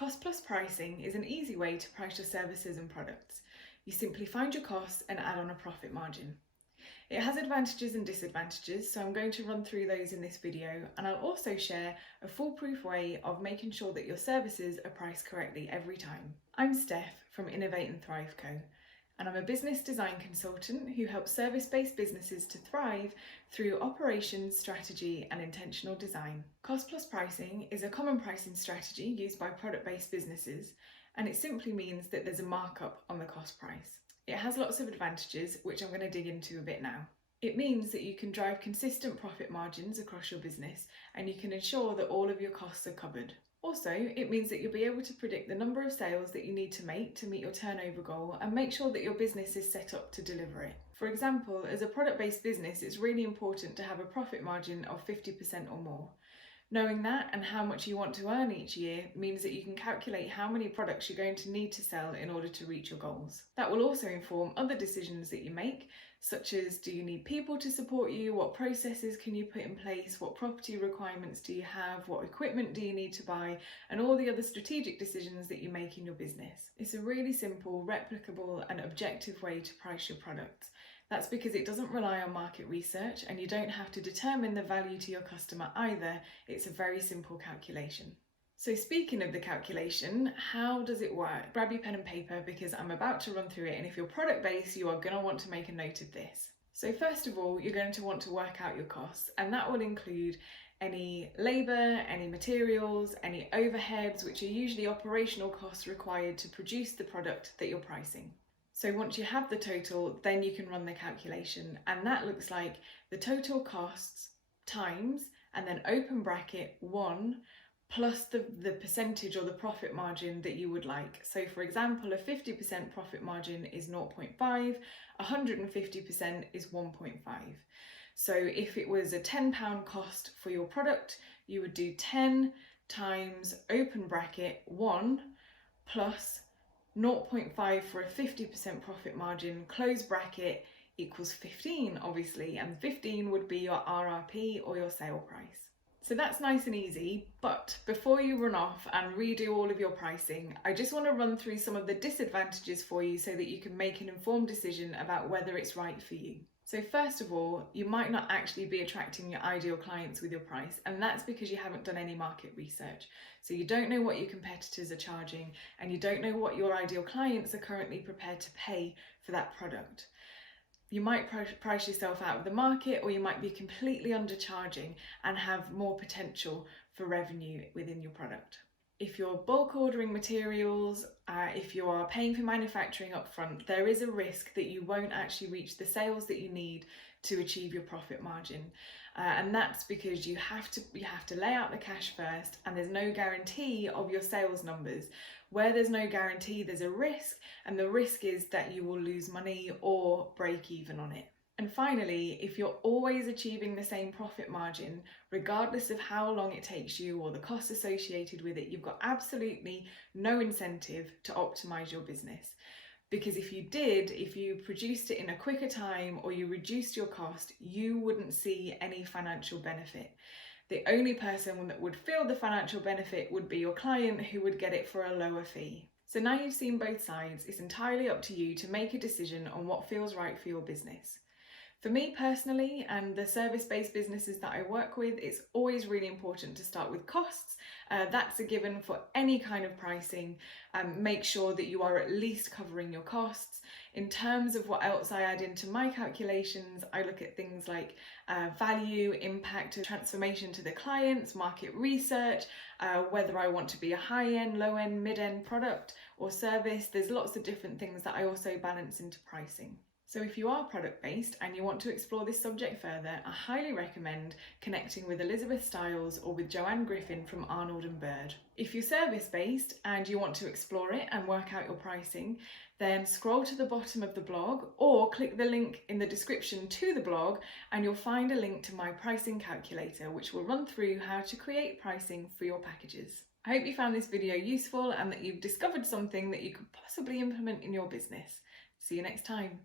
Cost plus pricing is an easy way to price your services and products. You simply find your costs and add on a profit margin. It has advantages and disadvantages, so I'm going to run through those in this video, and I'll also share a foolproof way of making sure that your services are priced correctly every time. I'm Steph from Innovate and Thrive Co, and I'm a business design consultant who helps service-based businesses to thrive through operations, strategy and intentional design. Cost plus pricing is a common pricing strategy used by product-based businesses, and it simply means that there's a markup on the cost price. It has lots of advantages, which I'm going to dig into a bit now. It means that you can drive consistent profit margins across your business, and you can ensure that all of your costs are covered. Also, it means that you'll be able to predict the number of sales that you need to make your turnover goal and make sure that your business is set up to deliver it. For example, as a product-based business, it's really important to have a profit margin of 50% or more. Knowing that and how much you want to earn each year means that you can calculate how many products you're going to need to sell in order to reach your goals. That will also inform other decisions that you make, such as do you need people to support you, what processes can you put in place, what property requirements do you have, what equipment do you need to buy, and all the other strategic decisions that you make in your business. It's a really simple, replicable and objective way to price your products. That's because it doesn't rely on market research and you don't have to determine the value to your customer either. It's a very simple calculation. So speaking of the calculation, how does it work? Grab your pen and paper because I'm about to run through it, and if you're product based, you are going to want to make a note of this. So first of all, you're going to want to work out your costs, and that will include any labour, any materials, any overheads, which are usually operational costs required to produce the product that you're pricing. So once you have the total, then you can run the calculation, and that looks like the total costs times, and then open bracket 1 plus the percentage or the profit margin that you would like. So for example, a 50% profit margin is 0.5, 150% is 1.5. So if it was a £10 cost for your product, you would do 10 times open bracket 1 plus 0.5 for a 50% profit margin, close bracket, equals 15 obviously, and 15 would be your RRP or your sale price. So that's nice and easy, but before you run off and redo all of your pricing, I just want to run through some of the disadvantages for you so that you can make an informed decision about whether it's right for you. So first of all, you might not actually be attracting your ideal clients with your price, and that's because you haven't done any market research. So you don't know what your competitors are charging, and you don't know what your ideal clients are currently prepared to pay for that product. You might price yourself out of the market, or you might be completely undercharging and have more potential for revenue within your product. If you're bulk ordering materials, if you are paying for manufacturing upfront, there is a risk that you won't actually reach the sales that you need to achieve your profit margin. And that's because you have to lay out the cash first, and there's no guarantee of your sales numbers. Where there's no guarantee, there's a risk, and the risk is that you will lose money or break even on it. And finally, if you're always achieving the same profit margin, regardless of how long it takes you or the costs associated with it, you've got absolutely no incentive to optimize your business. Because if you produced it in a quicker time or you reduced your cost, you wouldn't see any financial benefit. The only person that would feel the financial benefit would be your client, who would get it for a lower fee. So now you've seen both sides, it's entirely up to you to make a decision on what feels right for your business. For me personally, and the service-based businesses that I work with, it's always really important to start with costs. That's a given for any kind of pricing. Make sure that you are at least covering your costs. In terms of what else I add into my calculations, I look at things like value, impact, transformation to the clients, market research, whether I want to be a high-end, low-end, mid-end product or service. There's lots of different things that I also balance into pricing. So if you are product-based and you want to explore this subject further, I highly recommend connecting with Elizabeth Stiles or with Joanne Griffin from Arnold & Bird. If you're service-based and you want to explore it and work out your pricing, then scroll to the bottom of the blog or click the link in the description to the blog, and you'll find a link to my pricing calculator, which will run through how to create pricing for your packages. I hope you found this video useful and that you've discovered something that you could possibly implement in your business. See you next time.